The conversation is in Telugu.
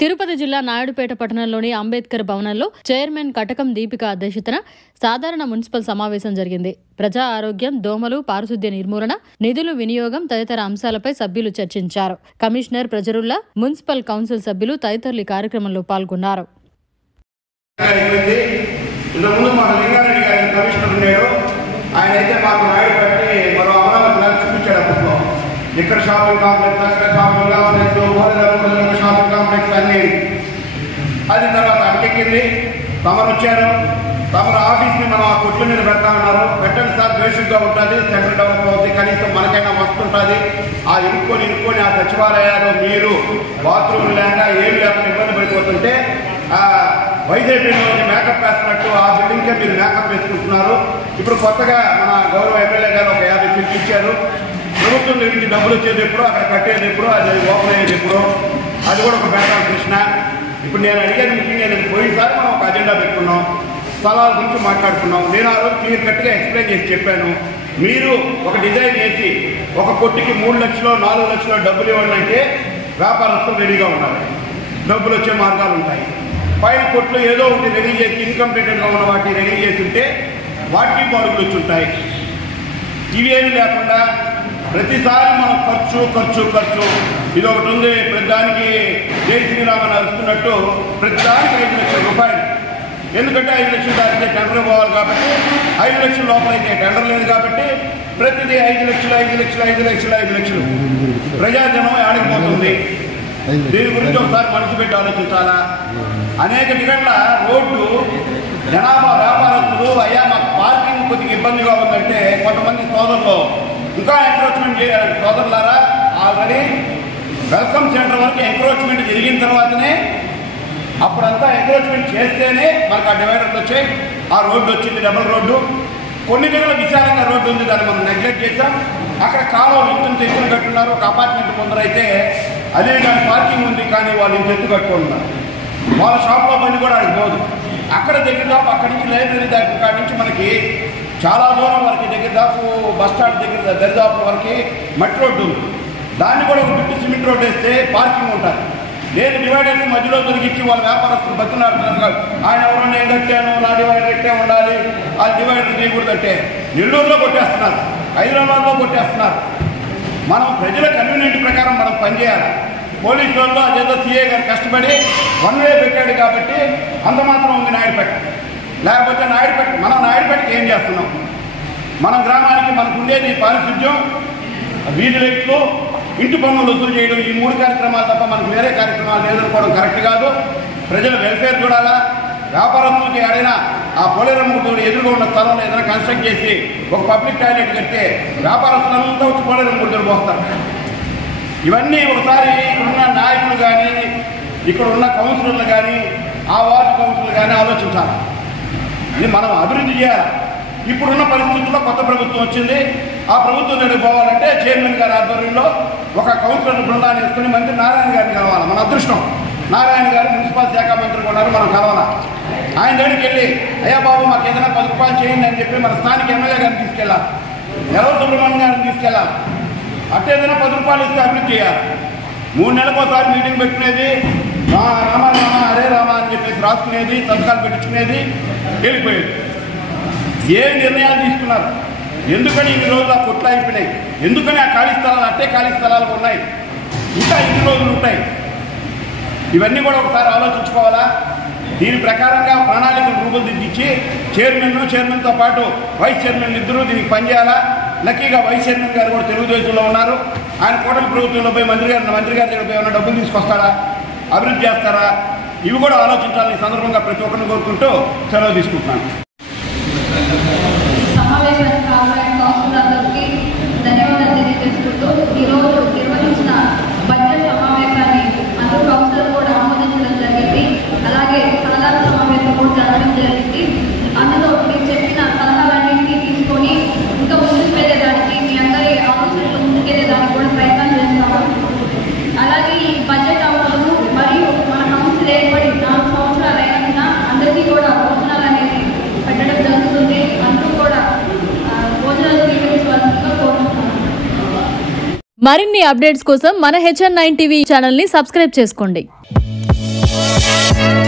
తిరుపతి జిల్లా నాయుడుపేట పట్టణంలోని అంబేద్కర్ భవనంలో చైర్మన్ కటకం దీపిక అధ్యక్షతన సాధారణ మున్సిపల్ సమావేశం జరిగింది. ప్రజా ఆరోగ్యం, దోమలు, పారిశుద్ధ్య నిర్మూలన, నిధులు వినియోగం తదితర అంశాలపై సభ్యులు చర్చించారు. కమిషనర్ ప్రజరుల్లా, మున్సిపల్ కౌన్సిల్ సభ్యులు తదితరులు ఈ కార్యక్రమంలో పాల్గొన్నారు. ఇక్కడ షాపింగ్ కాంప్లెక్స్, అక్కడ షాపింగ్ కాంప్లెక్స్, షాపింగ్ కాంప్లెక్స్ అన్నీ. అది తర్వాత అటకెక్కింది. తమరు వచ్చారు, తమరు ఆఫీస్ని మనం ఆ కొట్ల మీద పెడతా ఉన్నారు. పెట్టండి సార్, బేసిక్గా ఉంటుంది, సెంటర్ డెవలప్ అవుతుంది, కనీసం మనకైనా వస్తుంటుంది. ఆ ఇరుక్కొని ఆ సచివాలయాలు మీరు బాత్రూమ్ లేక ఏమి లేకుండా ఇబ్బంది పడిపోతుంటే వైద్యులు మేకప్ వేస్తున్నట్టు ఆ బిల్డింగ్కే మీరు మేకప్ వేసుకుంటున్నారు. ఇప్పుడు కొత్తగా మన గౌరవ ఎమ్మెల్యే గారు ఒక 50 ఫీట్లు ఇచ్చారు. ప్రభుత్వం నుంచి డబ్బులు వచ్చేది ఎప్పుడు, అక్కడ కట్టేది ఎప్పుడు, అది ఓపెన్ అయ్యేది ఎప్పుడు, అది కూడా ఒక బేటాల ప్రశ్న. ఇప్పుడు నేను అడిగేది ముఖ్యంగా నేను పోయినసారి మనం ఒక అజెండా పెట్టుకున్నాం, స్థలాల గురించి మాట్లాడుకున్నాం. నేను ఆ రోజు క్లియర్ కట్గా ఎక్స్ప్లెయిన్ చేసి చెప్పాను. మీరు ఒక డిజైన్ చేసి ఒక కొట్టికి 3 లక్షలు 4 లక్షలు డబ్బులు ఇవ్వండి అంటే వ్యాపారస్తులు రెడీగా ఉన్నారు, డబ్బులు వచ్చే మార్గాలు ఉంటాయి. పైన కొట్లు ఏదో ఒకటి రెడీ చేసి ఇన్కంప్లీటెడ్గా ఉన్న వాటిని రెడీ చేసి ఉంటే వాటికి బాడుగులు వచ్చి ఉంటాయి. ఇవేమీ లేకుండా ప్రతిసారి మనం ఖర్చు ఇది ఒకటి ఉంది. ప్రతిదానికి జై శ్రీరామని అరుస్తున్నట్టు ప్రతిదానికి 5 లక్షల రూపాయలు. ఎందుకంటే 5 లక్షలు దాటితే టెండర్ పోవాలి కాబట్టి, 5 లక్షల లోపల అయితే టెండర్ లేదు కాబట్టి ప్రతిదీ 5 లక్షలు. ప్రజాజనం ఆడిపోతుంది. దీని గురించి ఒకసారి మనసు పెట్టి ఆలోచించాలా. అనేక టికెట్ల రోడ్డు జనాభా వ్యాపారస్తులు అయ్యా మాకు పార్కింగ్ కొద్దిగా ఇబ్బందిగా ఉందంటే కొంతమంది సోదరులు ఇంకా ఎంక్రోచ్మెంట్ చేయాలి. సోదరులారా, ఆల్రెడీ వెల్కమ్ సెంటర్ వరకు ఎంక్రోచ్మెంట్ జరిగిన తర్వాతనే, అప్పుడంతా ఎంక్రోచ్మెంట్ చేస్తేనే మనకు ఆ డివైడర్లు వచ్చాయి, ఆ రోడ్డు వచ్చింది, డబుల్ రోడ్డు. కొన్ని దగ్గర విశాలంగా రోడ్డు ఉంది, దాన్ని మనం నెగ్లెక్ట్ చేశాం. అక్కడ కాలువలు ఇంత ఎత్తులు కట్టున్నారు. ఒక అపార్ట్మెంట్ ముందర అయితే అదే కానీ పార్కింగ్ ఉంది, కానీ వాళ్ళు ఇంత ఎత్తు కట్టుకుంటున్నారు. వాళ్ళ షాప్లో బండి కూడా అడిగి పోదు. అక్కడ దగ్గర దాపు అక్కడి నుంచి లైబ్రరీ దాకా కాడి నుంచి మనకి చాలా దూరం వరకు దగ్గర దాపు బస్ స్టాండ్ దగ్గర దరిదాపుల వరకు మట్టి రోడ్డు ఉంది. దాన్ని కూడా ఒక బిట్టు సిమెంట్ రోడ్డు వేస్తే పార్కింగ్ ఉంటుంది. లేదు డివైడర్స్ మధ్యలో దొరికించి వాళ్ళ వ్యాపారస్తులు బతుకులాడుతున్నారు కాదు. ఆయన ఎవరో నేను కట్టాను, నా డివైడర్ ఎట్టే ఉండాలి, ఆ డివైడర్ చేయకూడదంటే నెల్లూరులో కొట్టేస్తున్నారు, హైదరాబాద్లో కొట్టేస్తున్నారు. మనం ప్రజల కన్వీనియంట్ ప్రకారం మనం పనిచేయాలి. పోలీసు వాళ్ళు అదేదో సిఐ గారు కష్టపడి 1 వే పెట్టాడు కాబట్టి అంత మాత్రం ఉంది నాయుడుపేట. లేకపోతే మనం నాయుడుపేటకి ఏం చేస్తున్నాం? మన గ్రామానికి మనకు ఉండేది పారిశుద్ధ్యం, వీధి లైట్లు, ఇంటి పన్నులు వసూలు చేయడం, ఈ 3 కార్యక్రమాలు తప్ప మనకు వేరే కార్యక్రమాలు లేదనుకోవడం కరెక్ట్ కాదు. ప్రజల వెల్ఫేర్ చూడాలా. వ్యాపారస్తులకి ఏడైనా ఆ పోలేరమ్మ ఎదురుగా ఉన్న స్థలంలో ఏదైనా కన్స్ట్రక్ట్ చేసి ఒక పబ్లిక్ టాయిలెట్ కడితే వ్యాపారస్తులంతా వచ్చి పోలేరమ్మ గుడితో పోస్తారు. ఇవన్నీ ఒకసారి ఇక్కడున్న నాయకులు కానీ, ఇక్కడ ఉన్న కౌన్సిలర్లు కానీ, ఆ వార్డు కౌన్సిలర్లు కానీ ఆలోచించాలి. ఇది మనం అభివృద్ధి చేయాలి. ఇప్పుడున్న పరిస్థితుల్లో కొత్త ప్రభుత్వం వచ్చింది. ఆ ప్రభుత్వం దగ్గరికి పోవాలంటే చైర్మన్ గారి ఆధ్వర్యంలో ఒక కౌన్సిలర్ బృందాన్ని వేసుకుని మంత్రి నారాయణ గారిని కలవాలి. మన అదృష్టం, నారాయణ గారు మున్సిపల్ శాఖ మంత్రి ఉన్నారు, మనం కలవాలి. ఆయన దగ్గరికి వెళ్ళి అయ్యా బాబు మాకు ఏదైనా 10 రూపాయలు చేయండి అని చెప్పి మన స్థానిక ఎమ్మెల్యే గారిని తీసుకెళ్ళాలి, నెలవ సుబ్రహ్మణ్యం గారిని తీసుకెళ్ళాలి. అట్టేదైనా 10 రూపాయలు ఇస్తే అభివృద్ధి చేయాలి. 3 నెలలకోసారి మీటింగ్ పెట్టుకునేది, రామ హరే రామ అని చెప్పేసి రాసుకునేది, సంతకాలు పెట్టించుకునేది, వెళ్ళిపోయేది. ఏ నిర్ణయాలు తీసుకున్నారు? ఎందుకని ఇన్ని రోజులు ఆ కొట్లు అయిపోయినాయి? ఎందుకని ఆ ఖాళీ స్థలాలు అట్టే ఖాళీ స్థలాలు ఉన్నాయి, ఇంకా ఇన్ని రోజులు ఉంటాయి? ఇవన్నీ కూడా ఒకసారి ఆలోచించుకోవాలా. దీని ప్రకారంగా ప్రణాళికలు రూపొందించి చైర్మన్తో పాటు వైస్ చైర్మన్ ఇద్దరూ దీనికి పనిచేయాలా. లక్కీగా వైస్ చైర్మన్ గారు కూడా తెలుగుదేశంలో ఉన్నారు. ఆయన కూటమి ప్రభుత్వంలో పోయి మంత్రి గారి దగ్గర పోయి ఉన్న డబ్బులు తీసుకొస్తారా, అభివృద్ధి చేస్తారా? ఇవి కూడా ఆలోచించాలని ఈ సందర్భంగా ప్రతి ఒక్కరిని కోరుకుంటూ సెలవు తీసుకుంటున్నాను. ధన్యవాదాలు తెలియజేసుకుంటూ ఈరోజు నిర్వహించిన బడ్జెట్ సమావేశాన్ని అందరూ కౌన్సిలర్ కూడా ఆమోదించడం జరిగింది. అలాగే సలహాల సమావేశం కూడా జరగడం జరిగింది. అందులో మీరు చెప్పిన సలహాలన్నింటినీ తీసుకొని ఇంకా ముందుకు వెళ్ళేదానికి, మీ అందరి ఆలోచనలు ముందుకెళ్ళేదానికి కూడా ప్రయత్నం చేస్తాము. అలాగే ఈ బడ్జెట్ అవసరము మరియు మన కౌన్సిల్ ఏర్పడి 4 సంవత్సరాలు అయినా అందరికీ కూడా భోజనాలు అనేది పెట్టడం జరుగుతుంది. అందరూ కూడా భోజనాలు స్వీకరించవలసిందిగా కోరుతున్నాను. మరిన్ని అప్డేట్స్ కోసం మన HN9 టీవీ ఛానల్ని సబ్స్క్రైబ్ చేసుకోండి. Thank you.